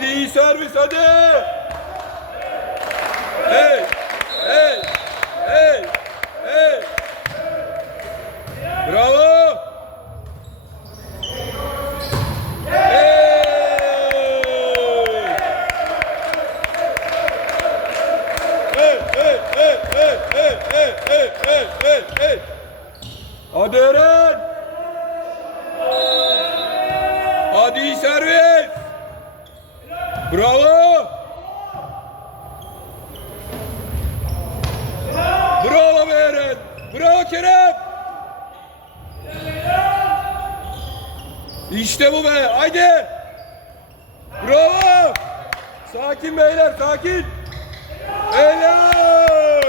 Hadi iyi servis hadi. Kerem. İşte bu be. Haydi. Bravo. Sakin beyler sakin. Helal.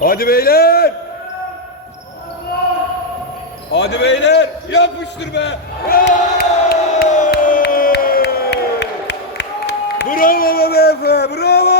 Hadi beyler. Hadi beyler. Yapıştır be. Bravo. Bravo be Efe. Bravo.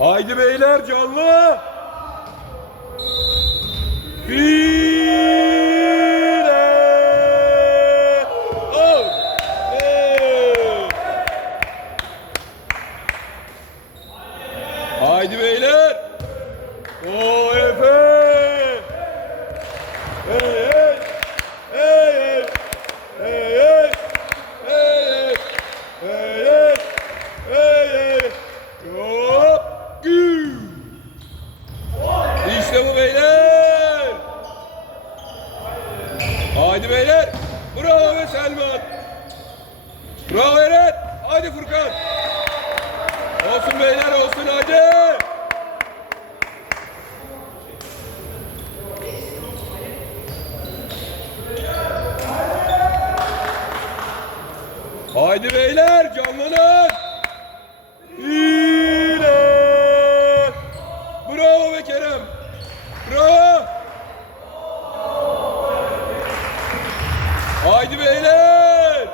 Haydi beyler canlı. Bir. Haydi beyler!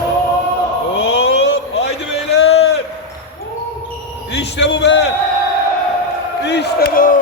Hop! Haydi beyler! İşte bu be! İşte bu!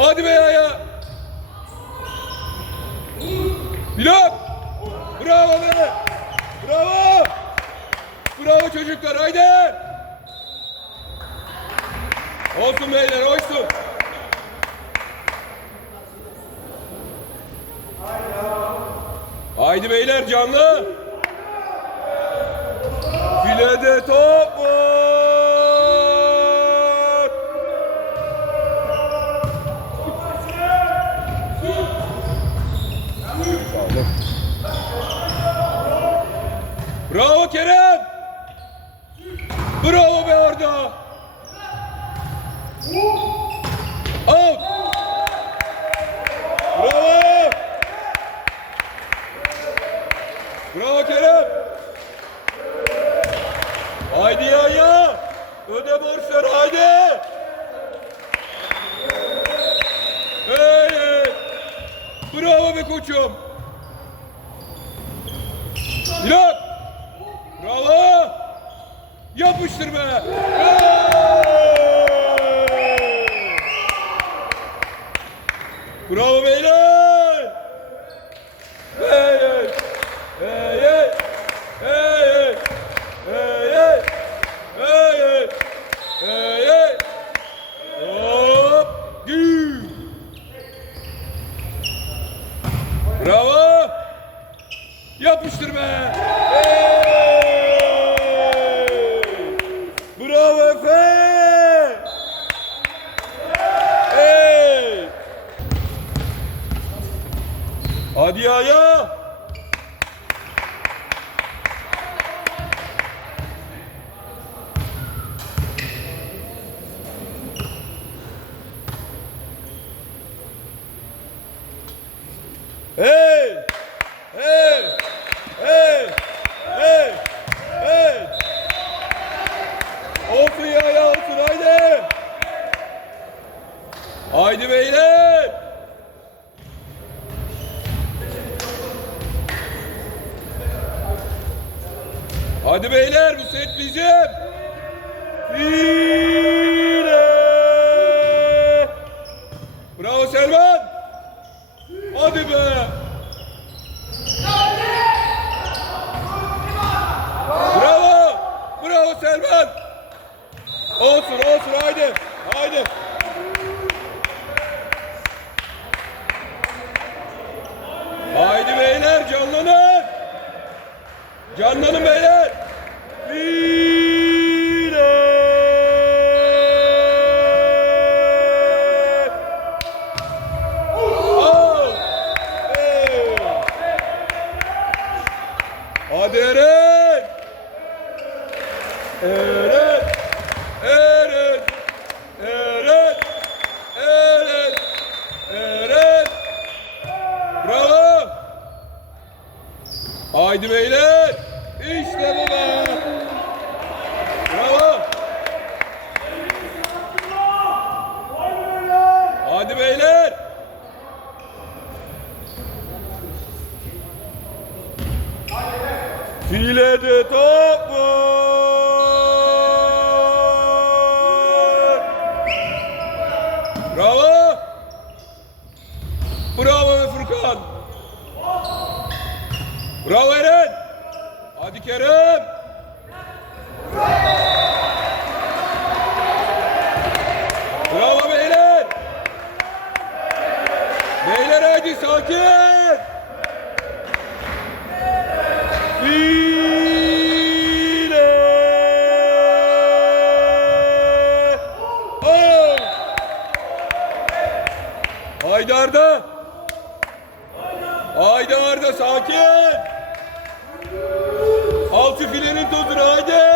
Hadi be ya. Bilal. Bravo be. Bravo. Bravo çocuklar. Haydi. Olsun beyler. Olsun. Haydi beyler canlı. Filede top. Mu? Bravo Kerem! Yapıştır be! Bravo beyler! 마리아야 Hadi beyler bu set bizim. Bir. sakin. Altı filenin tozunu hadi.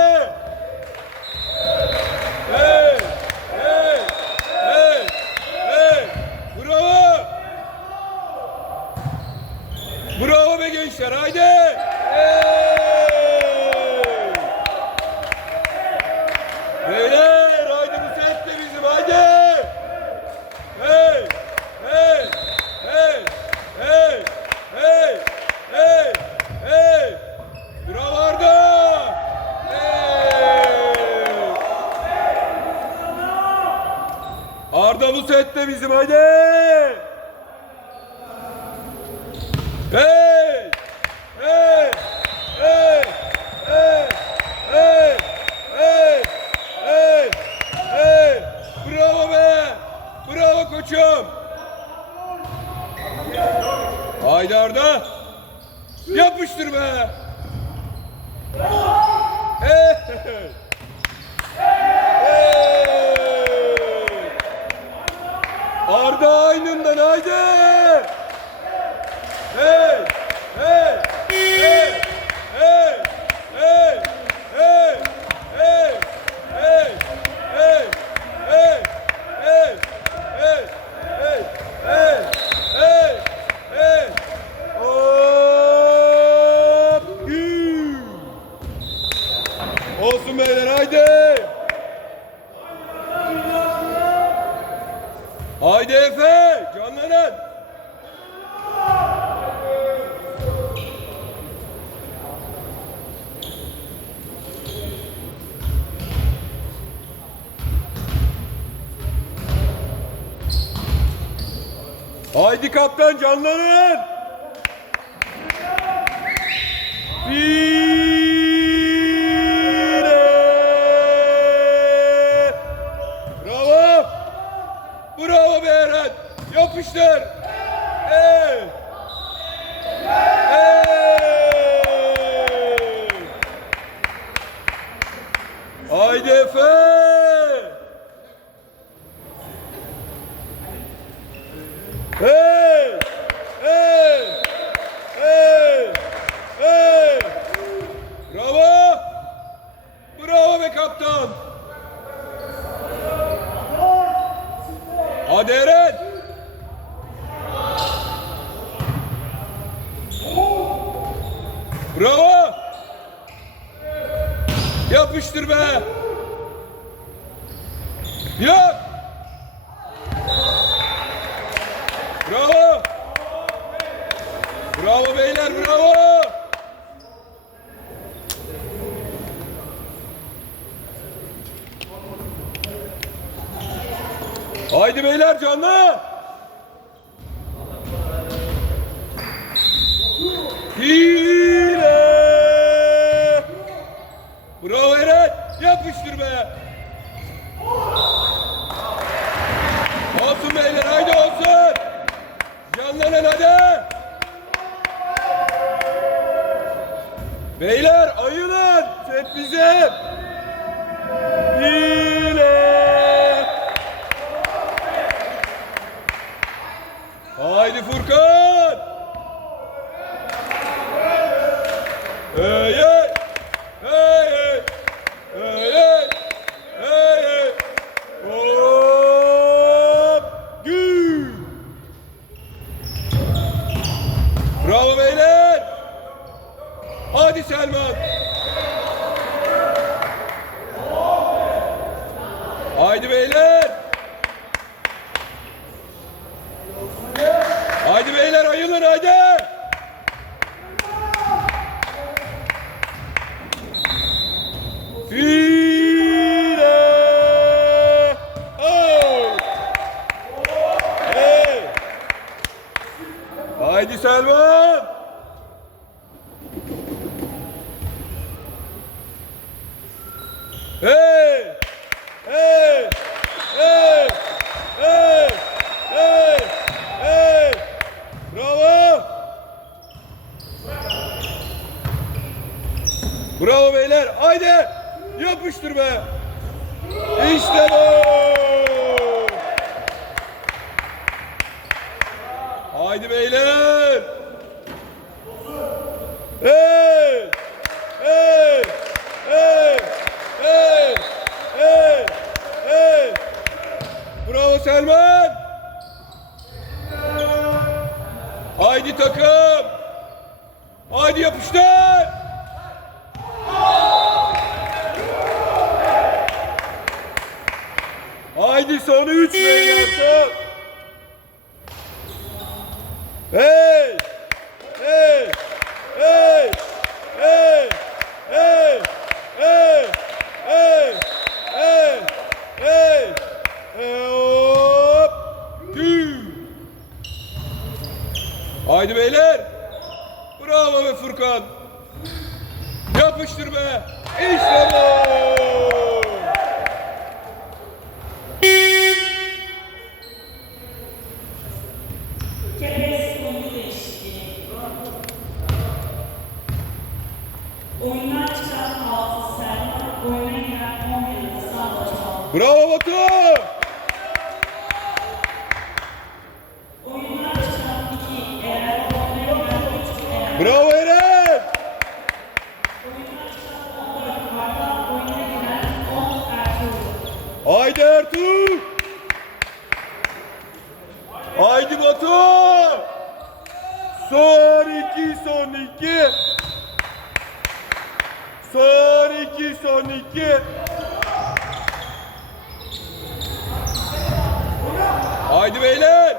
koçum. Haydi Arda. Yapıştır be. Evet. Evet. Arda aynından haydi. Evet. kaptan canları! Adere! Haydi beyler. Hey! Hey! Hey! Hey! Hey! Hey! Bravo Selman! Haydi takım! Haydi yapıştır! Haydi son üç beyler Ei! Oyuna giren 10 Ertuğrul. Haydi Ertuğ! Haydi Batu! Son iki, son iki! Son iki, son iki! Haydi beyler!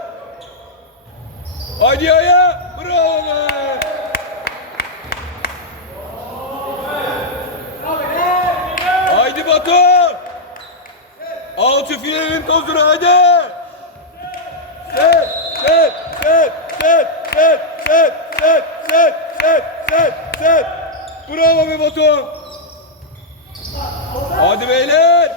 Haydi ya! Bravo be! Haydi Batu! Al şu filenin tozunu hadi! Set, set, set, set, set, set, set, set, set, set, set. Bravo be Batu. Hadi beyler.